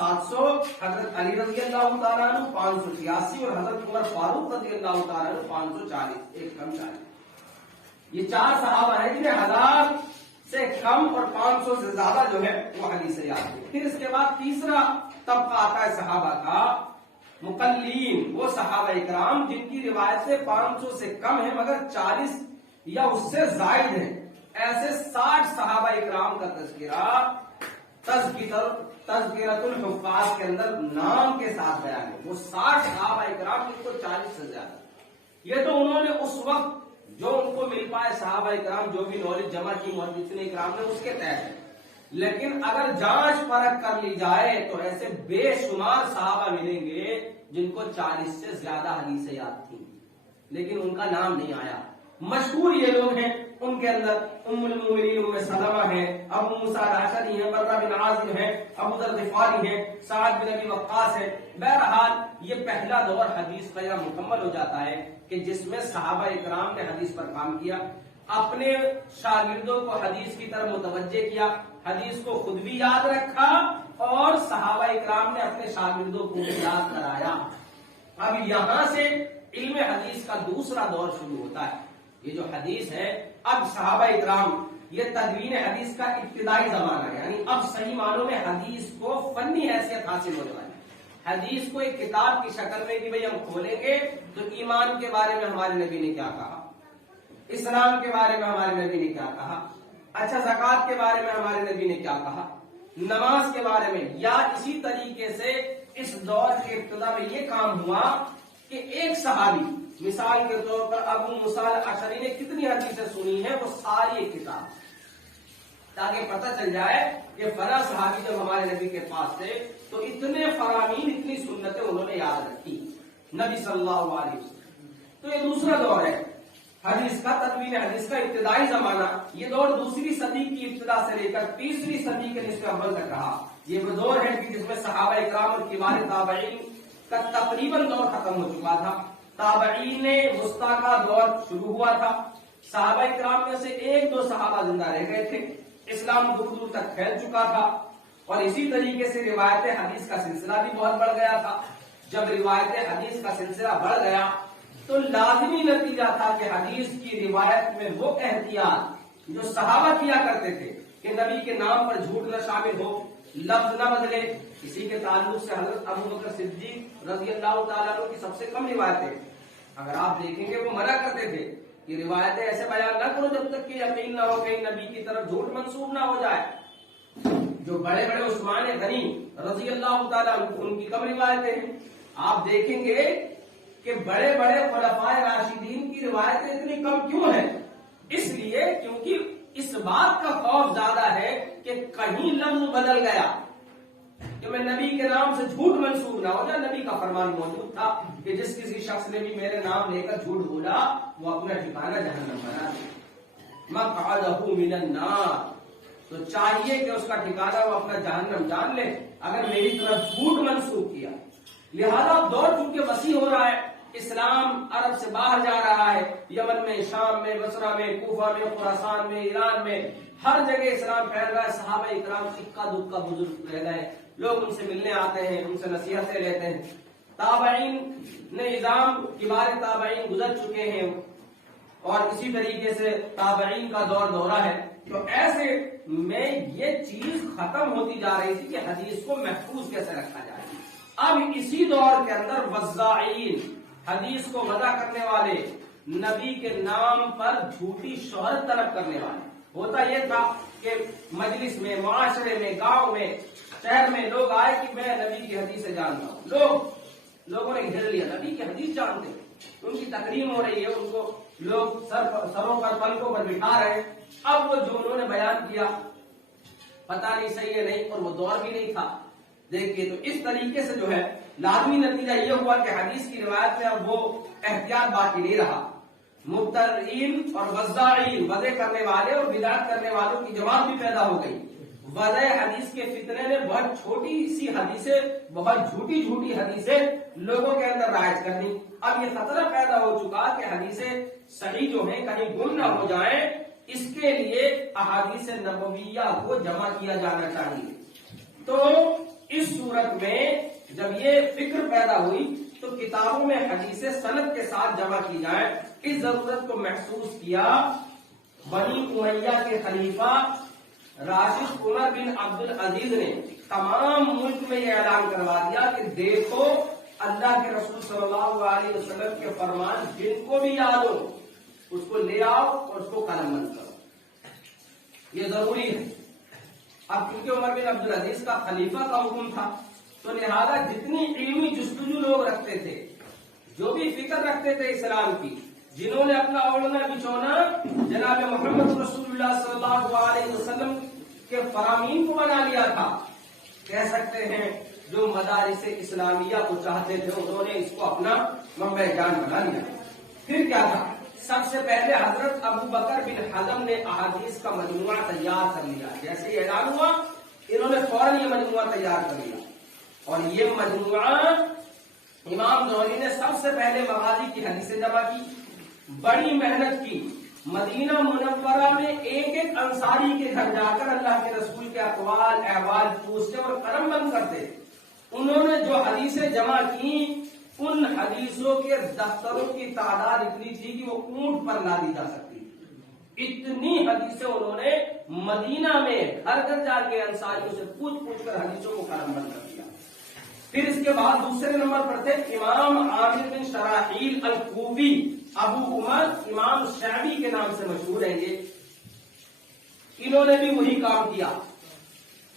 700, حضرت علی رضی اللہ تعالیٰ عنہ 586 اور حضرت عمر فاروق رضی اللہ تعالیٰ عنہ 540، ایک کم 40۔ یہ 4 صحابہ ہیں جنہیں 1000 سے کم اور 500 سے زیادہ جو ہے وہ حدیث یاد ہے۔ پھر اس کے بعد تیسرا طبقہ آتا ہے صحابہ کا مقلین، وہ صحابہ اکرام جن کی روایت سے 500 سے کم ہے مگر 40 یا اس سے زائد ہے۔ ایسے 60 صحابہ اکرام کا تذکرۃ الحفاظ کے اندر نام کے ساتھ بیان ہے۔ وہ 60 صحابہ اکرام جن کو 40 سے زیادہ، یہ تو انہوں نے اس وقت جو ان کو مل پائے صحابہ اکرام جو بھی نالج جمع کی محدثین اکرام نے اس کے تحت ہے، لیکن اگر جانچ پرکھ کر لی جائے تو ایسے بے شمار صحابہ ملیں گے جن کو 40 سے زیادہ حدیثیں یاد تھیں لیکن ان کا نام نہیں آیا۔ مشہور یہ لوگ ہیں، ان کے اندر ام المؤمنین ام سلمہ ہیں، ابو موسیٰ الاشعری ہیں، برہ بن عازب ہیں، ابو ذر غفاری ہیں، سعد بن ابی وقاص ہیں۔ بہرحال یہ پہلا دور حدیث کا مکمل ہو جاتا ہے کہ جس میں صحابہ اکرام نے حدیث پر کام کیا، اپنے شاگردوں کو حدیث کی طرف متوجہ کیا، حدیث کو خود بھی یاد رکھا اور صحابہ اکرام نے اپنے شاگردوں کو بھی یاد کرایا۔ اب یہاں سے علم حدیث کا دوسرا دور شروع ہوتا ہے۔ یہ جو حدیث ہے، اب صحابہ اکرام، یہ تدوین حدیث کا ابتدائی زمانہ ہے، یعنی اب صحیح معنوں میں حدیث کو فنی حیثیت حاصل ہونے والی ہے۔ حدیث کو ایک کتاب کی شکل میں کہ بھئی ہم کھولیں گے تو ایمان کے بارے میں ہمارے نبی نے کیا کہا، اسلام کے بارے میں ہمارے نبی نے کیا کہا، اچھا زکوٰۃ کے بارے میں ہمارے نبی نے کیا کہا، نماز کے بارے میں، یا اسی طریقے سے اس دور کے ابتدا میں یہ کام ہوا کہ ایک صحابی، مثال کے طور پر ابو موسیٰ الاشعری نے کتنی حدیثیں سنی ہیں، وہ ساری ایک کتاب، تاکہ پتہ چل جائے کہ فلاں صحابی جب ہمارے نبی کے پاس تھے تو اتنے فرامین، اتنی سنتیں انہوں نے یاد رکھی نبی صلی اللہ علیہ وسلم۔ تو یہ دوسرا دور ہے حدیث کا، تدوین حدیث کا ابتدائی زمانہ۔ یہ دور دوسری صدی کی ابتدا سے لے کر تیسری صدی کے نصف اول تک رہا۔ یہ وہ دور ہے کہ جس میں صحابہ اکرام اور کبار تابعین کا تقریباً دور ختم ہو چکا تھا، تابعین وسطیٰ کا دور شروع ہوا تھا، صحابہ اکرام میں سے 1-2 صحابہ زندہ رہ گئے تھے، اسلام دور دور تک پھیل چکا تھا، اور اسی طریقے سے روایت حدیث کا سلسلہ بھی بہت بڑھ گیا تھا۔ جب روایت حدیث کا سلسلہ بڑھ گیا تو لازمی نتیجہ تھا کہ حدیث کی روایت میں وہ احتیاط جو صحابہ کیا کرتے تھے کہ نبی کے نام پر جھوٹ نہ شامل ہو، لفظ نہ بدلے۔ اسی کے تعلق سے حضرت ابو بکر صدیق رضی اللہ تعالیٰ عنہ کی سب سے کم روایتیں، اگر آپ دیکھیں گے وہ منع کرتے تھے کہ روایتیں ایسے بیان نہ کرو جب تک کہ یقین نہ ہو کہ نبی کی طرف جھوٹ منسوب نہ ہو جائے۔ جو بڑے بڑے عثمان غنی رضی اللہ تعالیٰ عنہ، ان کی کم روایتیں ہیں۔ آپ دیکھیں گے کہ بڑے بڑے خلفائے راشدین کی روایتیں اتنی کم کیوں ہیں؟ اس لیے کیونکہ اس بات کا خوف زیادہ ہے کہ کہیں لفظ بدل گیا کہ میں نبی کے نام سے جھوٹ منسوب نہ ہو جائے۔ نبی کا فرمان موجود تھا کہ جس کسی شخص نے بھی میرے نام لے کر جھوٹ بولا وہ اپنا ٹھکانہ جہنم بنا دے، مقعدہ من النار، تو چاہیے کہ اس کا ٹھکانہ وہ اپنا جہنم جان لے اگر میری طرف جھوٹ منسوب کیا۔ لہذا دور چونکہ وسیع ہو رہا ہے، اسلام عرب سے باہر جا رہا ہے، یمن میں، شام میں، بصرہ میں، کوفہ میں، خراسان میں، ایران میں، ہر جگہ اسلام پھیل رہا ہے۔ صحابہ اکرام اکا دکا بزرگ رہ گئے، لوگ ان سے ملنے آتے ہیں، ان سے نصیحتیں لیتے ہیں۔ تابعین نے نظام، کبار تابعین گزر چکے ہیں اور اسی طریقے سے تابعین کا دورہ ہے، تو ایسے میں یہ چیز ختم ہوتی جا رہی تھی کہ حدیث کو محفوظ کیسے رکھا جائے۔ اب اسی دور کے اندر وضاعین، حدیث کو وضع کرنے والے، نبی کے نام پر جھوٹی شہرت طلب کرنے والے۔ ہوتا یہ تھا کہ مجلس میں، معاشرے میں، گاؤں میں، شہر میں لوگ آئے کہ میں نبی کی حدیث سے جانتا ہوں، لوگوں نے گھیر لیا، نبی کی حدیث جانتے ہیں، ان کی تکریم ہو رہی ہے، ان کو لوگ سروں پر، پلکوں پر بٹھا رہے ہیں۔ اب وہ جو انہوں نے بیان کیا پتہ نہیں صحیح ہے نہیں، اور وہ دور بھی نہیں تھا۔ دیکھیے تو اس طریقے سے جو ہے لازمی نتیجہ یہ ہوا کہ حدیث کی روایت میں اب وہ احتیاط باقی نہیں رہا۔ مبتدعین اور وضاعین، وضع کرنے والے اور بدعت کرنے والوں کی جماعت بھی پیدا ہو گئی۔ وضع حدیث کے فتنے نے بہت چھوٹی سی حدیثیں، بہت جھوٹی حدیثیں لوگوں کے اندر رائج کر دی۔ اب یہ خطرہ پیدا ہو چکا کہ حدیثیں صحیح جو ہیں کہیں گم نہ ہو جائیں، اس کے لیے احادیث نبویہ کو جمع کیا جانا چاہیے۔ تو اس صورت میں جب یہ فکر پیدا ہوئی تو کتابوں میں حدیث سند کے ساتھ جمع کی جائے، اس ضرورت کو محسوس کیا۔ بنی امیہ کے خلیفہ راشد عمر بن عبد العزیز نے تمام ملک میں یہ اعلان کروا دیا کہ دیکھو اللہ کے رسول صلی اللہ علیہ وسلم کے فرمان جن کو بھی یاد ہو اس کو لے آؤ اور اس کو قلم بند کرو، یہ ضروری ہے۔ اب کیونکہ عمر بن عبد العزیز کا خلیفہ کا حکم تھا تو لہذا جتنی علمی جستجو لوگ رکھتے تھے، جو بھی فکر رکھتے تھے اسلام کی، جنہوں نے اپنا اوڑھنا بچھونا جناب محمد رسول اللہ صلی اللہ علیہ وسلم کے فرامین کو بنا لیا تھا، کہہ سکتے ہیں جو مدارس اسلامیہ کو چاہتے تھے انہوں نے اس کو اپنا منبع جان بنا لیا۔ پھر کیا تھا؟ سب سے پہلے حضرت ابو بکر بن حزم نے احادیث کا مجموعہ تیار کر لیا، جیسے ہی اعلان ہوا انہوں نے فوراً یہ مجموعہ تیار کر لیا، اور یہ مجموعہ امام نووی نے سب سے پہلے مغازی کی حدیثیں جمع کی، بڑی محنت کی، مدینہ منورہ میں ایک ایک انصاری کے گھر جا کر اللہ کے رسول کے اقوال احوال پوچھتے اور قلم بند کرتے۔ انہوں نے جو حدیثیں جمع کی ان حدیثوں کے دفتروں کی تعداد اتنی تھی کہ وہ اونٹ پر لادی جا سکتی تھی، اتنی حدیثیں انہوں نے مدینہ میں گھر گھر جا کے انصاریوں سے پوچھ پوچھ کر حدیثوں کو قلم بند کر دیا۔ پھر اس کے بعد دوسرے نمبر پر تھے امام عامر بن شراحیل الکوفی، ابو عمر امام شعبی کے نام سے مشہور ہیں یہ، انہوں نے بھی وہی کام کیا۔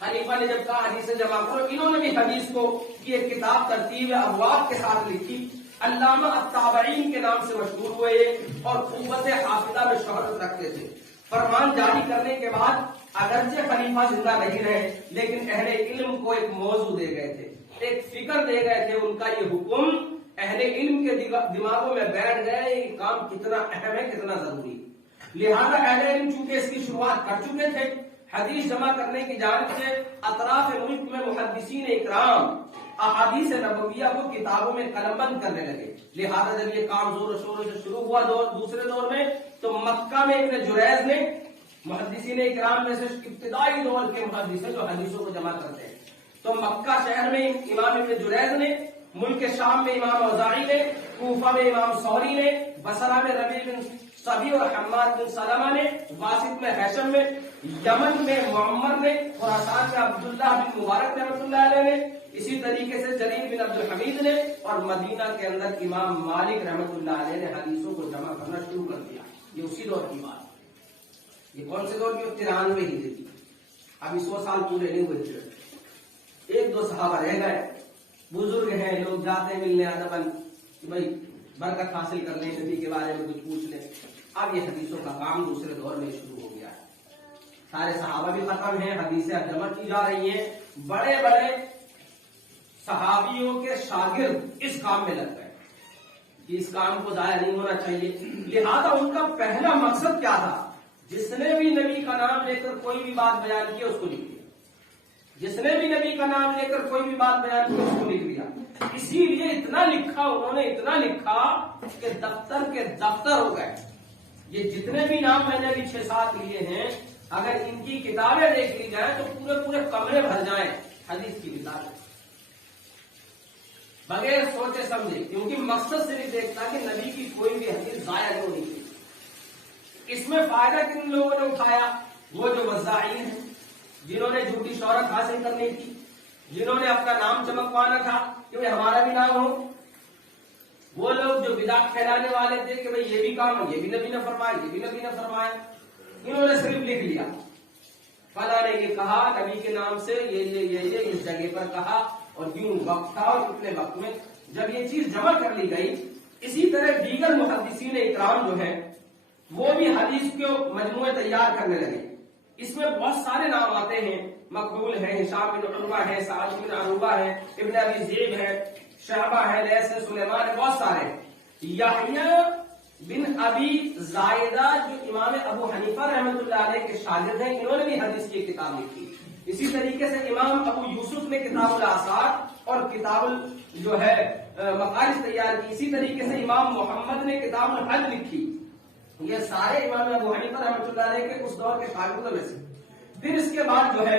خلیفہ نے جب کہا حدیث جمع کرو، انہوں نے بھی حدیث کو کی ایک کتاب ترتیب ابواب کے ساتھ لکھی، علامہ التابعین کے نام سے مشہور ہوئے اور قوت حافظہ میں شہرت رکھتے تھے۔ فرمان جاری کرنے کے بعد اگرچہ خلیفہ زندہ نہیں رہے لیکن اہل علم کو ایک موضوع دے گئے تھے، ایک فکر دے گئے تھے، ان کا یہ حکم اہل علم کے دماغوں میں بیٹھ گئے، یہ کام کتنا اہم ہے، کتنا ضروری ہے۔ لہذا اہل علم چونکہ اس کی شروعات کر چکے تھے، حدیث جمع کرنے کی جانب سے اطراف ملک میں محدثین اکرام احادیث نبویہ کو کتابوں میں قلم بند کرنے لگے۔ لہذا جب یہ کام زور و شور سے شروع ہوا دوسرے دور میں تو مکہ میں ابن جریج نے محدثین اکرام میں سے ابتدائی دور کے محدث جو حدیثوں کو جمع کرتے ہیں، تو مکہ شہر میں امام ابن جریج نے، ملک شام میں امام اوزاعی نے، کوفہ میں امام ثوری نے، بصرہ میں ربیع بن صبی اور حماد بن سلمہ نے، واسط میں ہیثم میں، یمن میں معمر نے، خراسان میں عبداللہ بن مبارک رحمۃ اللہ علیہ نے، اسی طریقے سے جریر بن عبد الحمید نے، اور مدینہ کے اندر امام مالک رحمۃ اللہ علیہ نے حدیثوں کو جمع کرنا شروع کر دیا۔ یہ اسی دور کی بات ہے۔ یہ کون سے دور کی؟ 93 ہجری کی، ابھی 100 سال پورے نہیں ہوئے تھے۔ ایک دو صحابہ رہ گئے، بزرگ ہیں، لوگ جاتے ملنے ادباً کہ بھائی برکت حاصل کر لیں، نبی کے بارے میں کچھ پوچھ لیں۔ اب یہ حدیثوں کا کام دوسرے دور میں شروع ہو گیا ہے، سارے صحابہ بھی ختم ہیں، حدیثیں اب جمع کی جا رہی ہیں، بڑے بڑے صحابیوں کے شاگرد اس کام میں لگ گئے کہ اس کام کو ضائع نہیں ہونا چاہیے۔ لہذا ان کا پہلا مقصد کیا تھا؟ جس نے بھی نبی کا نام لے کر کوئی بھی بات بیان کی اس کو لکھ لیا، جس نے بھی نبی کا نام لے کر کوئی بھی بات بیان کی اس کو لکھ لیا۔ اسی لیے اتنا لکھا انہوں نے، اتنا لکھا کہ دفتر کے دفتر ہو گئے۔ یہ جتنے بھی نام میں نے ابھی 6-7 لیے ہیں، اگر ان کی کتابیں دیکھ لی جائیں تو پورے پورے کمرے بھر جائیں حدیث کی کتابیں، بغیر سوچے سمجھے، کیونکہ مقصد صرف دیکھتا کہ نبی کی کوئی بھی حدیث ضائع نہیں ہونی چاہیے۔ اس میں فائدہ کن لوگوں نے اٹھایا؟ وہ جو وزاعین ہیں، جنہوں نے جھوٹی شہرت حاصل کرنی تھی، جنہوں نے اپنا نام چمکوانا تھا کہ ہمارا بھی نام ہو، وہ لوگ جو بدعت پھیلانے والے تھے کہ بھئی یہ بھی کام ہے، یہ بھی نبی نے فرمایا، یہ بھی نبی نے فرمایا، انہوں نے صرف لکھ لیا فلاں نے یہ کہا نبی کے نام سے، یہ اس جگہ پر کہا، اور یوں وقت تھا اور اتنے وقت میں جب یہ چیز جمع کر لی گئی۔ اسی طرح دیگر محدثین اکرام جو ہیں وہ بھی حدیث کے مجموعے تیار کرنے لگے۔ اس میں بہت سارے نام آتے ہیں، مقبول ہے، ہشام بن عروہ ہے، سعد بن عروہ ہے، ابن ابی ذئب ہے، شعبہ ہے، لیث ہے، سلیمان ہے، بہت سارے۔ یحییٰ بن ابی زائدہ جو امام ابو حنیفہ رحمۃ اللہ علیہ کے شاگرد ہیں، انہوں نے بھی حدیث کی کتاب لکھی۔ اسی طریقے سے امام ابو یوسف نے کتاب الاثار اور کتاب جو ہے مقارص تیار کی۔ اسی طریقے سے امام محمد نے کتاب الحج لکھی۔ یہ سارے امام ابو حنیفہ رحمۃ اللہ علیہ کے اس دور کے شاگردوں میں سے۔ پھر اس کے بعد جو ہے